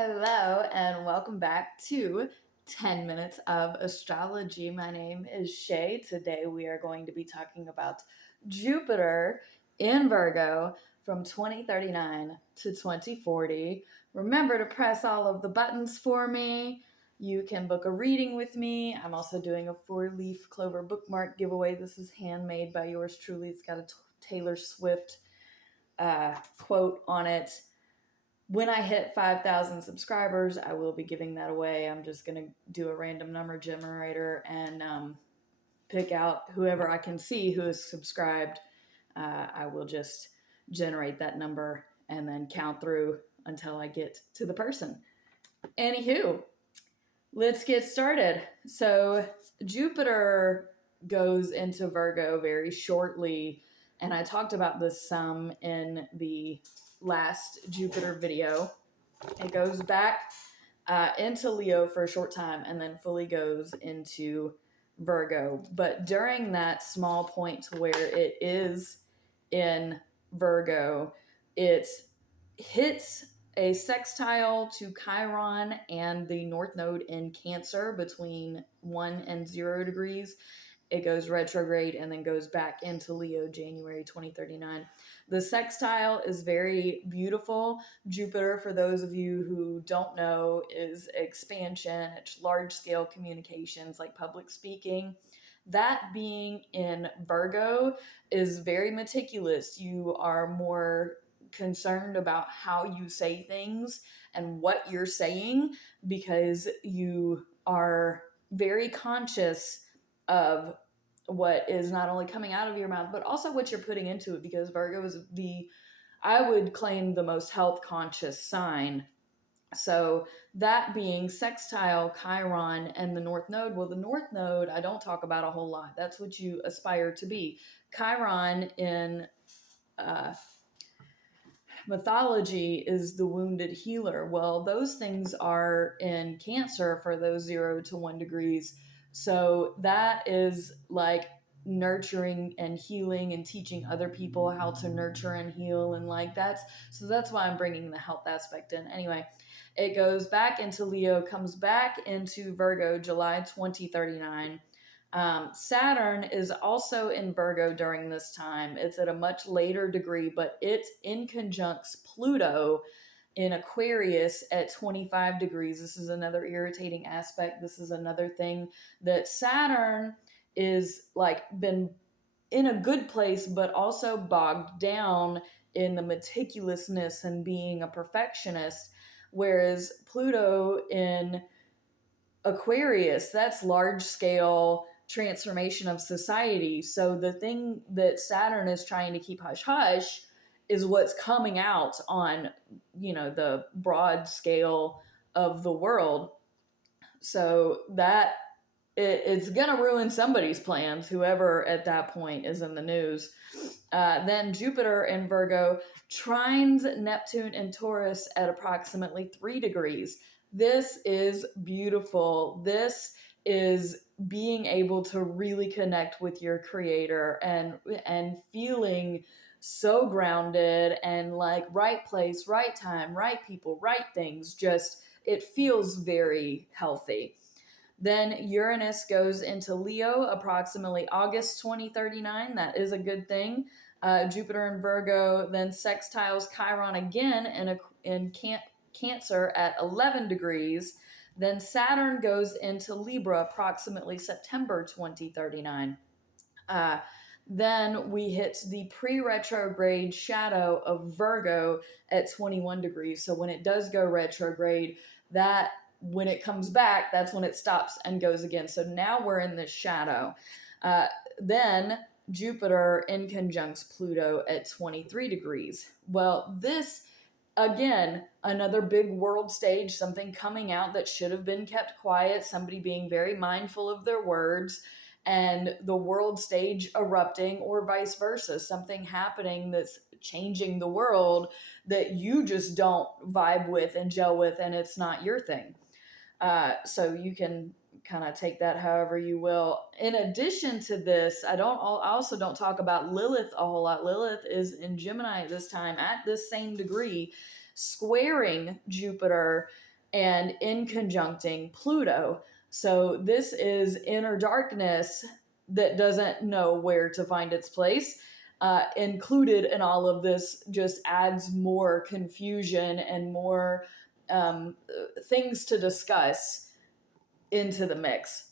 Hello, and welcome back to 10 Minutes of Astrology. My name is Shay. Today we are going to be talking about Jupiter in Virgo from 2039 to 2040. Remember to press all of the buttons for me. You can book a reading with me. I'm also doing a 4-leaf clover bookmark giveaway. This is handmade by yours truly. It's got a Taylor Swift quote on it. When I hit 5,000 subscribers, I will be giving that away. I'm just going to do a random number generator and pick out whoever I can see who is subscribed. I will just generate that number and then count through until I get to the person. Anywho, let's get started. So Jupiter goes into Virgo very shortly, and I talked about this some in the last Jupiter video. It goes back into Leo for a short time and then fully goes into Virgo. But during that small point to where it is in Virgo, it hits a sextile to Chiron and the North Node in Cancer between 1 and 0 degrees. It goes retrograde and then goes back into Leo January 2039. The sextile is very beautiful. Jupiter, for those of you who don't know, is expansion. It's large-scale communications like public speaking. That being in Virgo is very meticulous. You are more concerned about how you say things and what you're saying because you are very conscious of what is not only coming out of your mouth, but also what you're putting into it, because Virgo is I would claim, the most health conscious sign. So that being sextile, Chiron, and the North Node. Well, the North Node, I don't talk about a whole lot. That's what you aspire to be. Chiron in mythology is the wounded healer. Well, those things are in Cancer for those 0 to 1 degrees. So that is like nurturing and healing and teaching other people how to nurture and heal, and like that's why I'm bringing the health aspect in. Anyway, it goes back into Leo, comes back into Virgo July 2039. Saturn is also in Virgo during this time. It's at a much later degree, but it's in conjuncts Pluto in Aquarius at 25 degrees. This is another irritating aspect. This is another thing that Saturn is like been in a good place, but also bogged down in the meticulousness and being a perfectionist. Whereas Pluto in Aquarius, that's large scale transformation of society. So the thing that Saturn is trying to keep hush hush is what's coming out on, the broad scale of the world. So that it's going to ruin somebody's plans, whoever at that point is in the news. Then Jupiter in Virgo trines Neptune and Taurus at approximately 3 degrees. This is beautiful. This is being able to really connect with your creator and feeling so grounded and like right place, right time, right people, right things. Just it feels very healthy. Then Uranus goes into Leo approximately August 2039. That is a good thing. Jupiter in Virgo then sextiles Chiron again in Cancer at 11 degrees. Then Saturn goes into Libra approximately September 2039. Then we hit the pre-retrograde shadow of Virgo at 21 degrees. So when it does go retrograde, that when it comes back, that's when it stops and goes again. So now we're in this shadow. Then Jupiter in conjuncts Pluto at 23 degrees. Well, this, again, another big world stage, something coming out that should have been kept quiet, somebody being very mindful of their words, and the world stage erupting, or vice versa, something happening that's changing the world that you just don't vibe with and gel with, and it's not your thing. So you can kind of take that however you will. In addition to this, I also don't talk about Lilith a whole lot. Lilith is in Gemini at this time at this same degree. squaring Jupiter and in conjuncting Pluto. So this is inner darkness that doesn't know where to find its place. Included in all of this just adds more confusion and more things to discuss into the mix.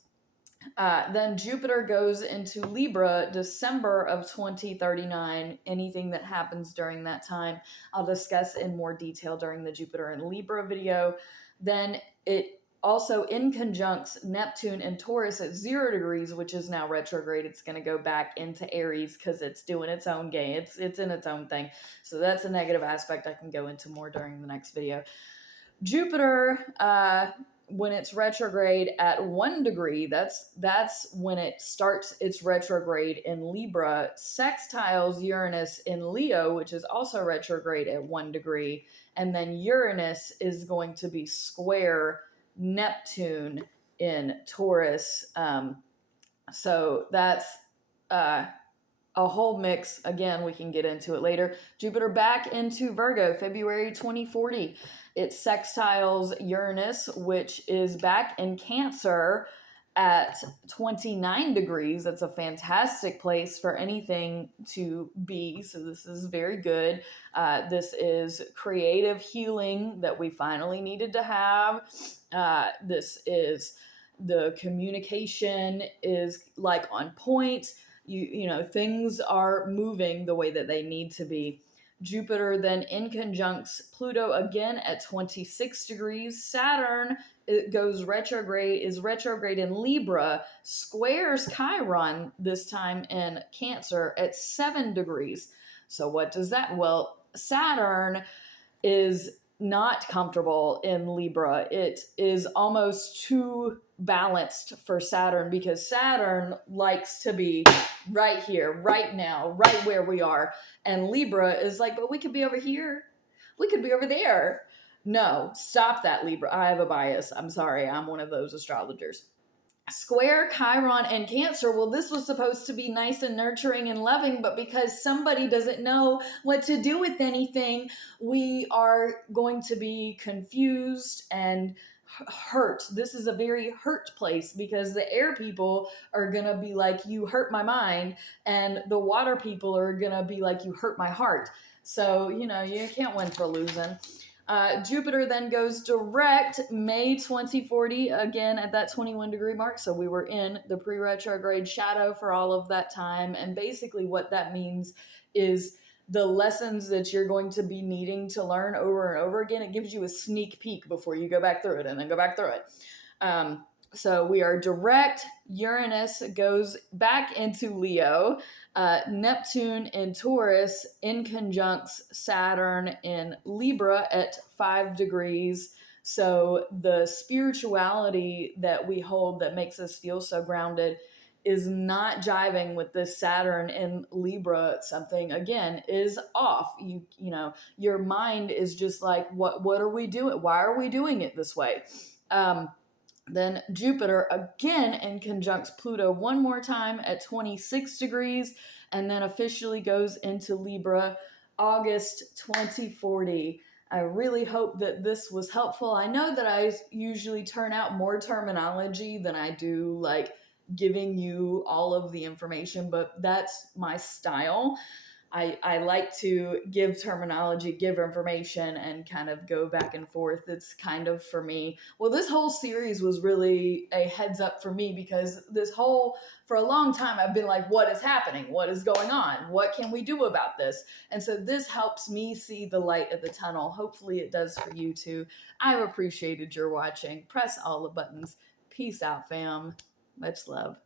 Then Jupiter goes into Libra December of 2039. Anything that happens during that time, I'll discuss in more detail during the Jupiter and Libra video. Then it also in conjuncts Neptune and Taurus at 0 degrees, which is now retrograde. It's going to go back into Aries because it's doing its own game. It's in its own thing. So that's a negative aspect I can go into more during the next video. Jupiter, when it's retrograde at 1 degree, that's when it starts its retrograde in Libra, sextiles Uranus in Leo, which is also retrograde at 1 degree. And then Uranus is going to be square Neptune in Taurus. So that's a whole mix. Again, we can get into it later. Jupiter back into Virgo, February 2040. It sextiles Uranus, which is back in Cancer at 29 degrees. That's a fantastic place for anything to be. So this is very good. This is creative healing that we finally needed to have. This is the communication is like on point. You know, things are moving the way that they need to be. Jupiter then in conjuncts Pluto again at 26 degrees. Saturn, it goes retrograde, is retrograde in Libra, squares Chiron this time in Cancer at 7 degrees. So what does that? Well, Saturn is not comfortable in Libra. It is almost too balanced for Saturn because Saturn likes to be right here, right now, right where we are. And Libra is like, but we could be over here. We could be over there. No, stop that, Libra. I have a bias. I'm sorry. I'm one of those astrologers. Square Chiron and Cancer. Well, this was supposed to be nice and nurturing and loving, but because somebody doesn't know what to do with anything, we are going to be confused and hurt. This is a very hurt place because the air people are going to be like, you hurt my mind, and the water people are going to be like, you hurt my heart. So, you know, you can't win for losing. Jupiter then goes direct May 2040, again at that 21 degree mark. So we were in the pre-retrograde shadow for all of that time. And basically what that means is the lessons that you're going to be needing to learn over and over again. It gives you a sneak peek before you go back through it and then go back through it. So we are direct. Uranus goes back into Leo. Neptune in Taurus in conjuncts Saturn in Libra at 5 degrees. So the spirituality that we hold that makes us feel so grounded is not jiving with this Saturn in Libra. Something again is off. You know, your mind is just like, what are we doing? Why are we doing it this way? Then Jupiter again in conjuncts Pluto one more time at 26 degrees, and then officially goes into Libra August 2040. I really hope that this was helpful. I know that I usually turn out more terminology than I do like giving you all of the information, but that's my style. I like to give terminology, give information, and kind of go back and forth. It's kind of for me. Well, this whole series was really a heads up for me because for a long time, I've been like, what is happening? What is going on? What can we do about this? And so this helps me see the light at the tunnel. Hopefully it does for you too. I've appreciated your watching. Press all the buttons. Peace out, fam. Much love.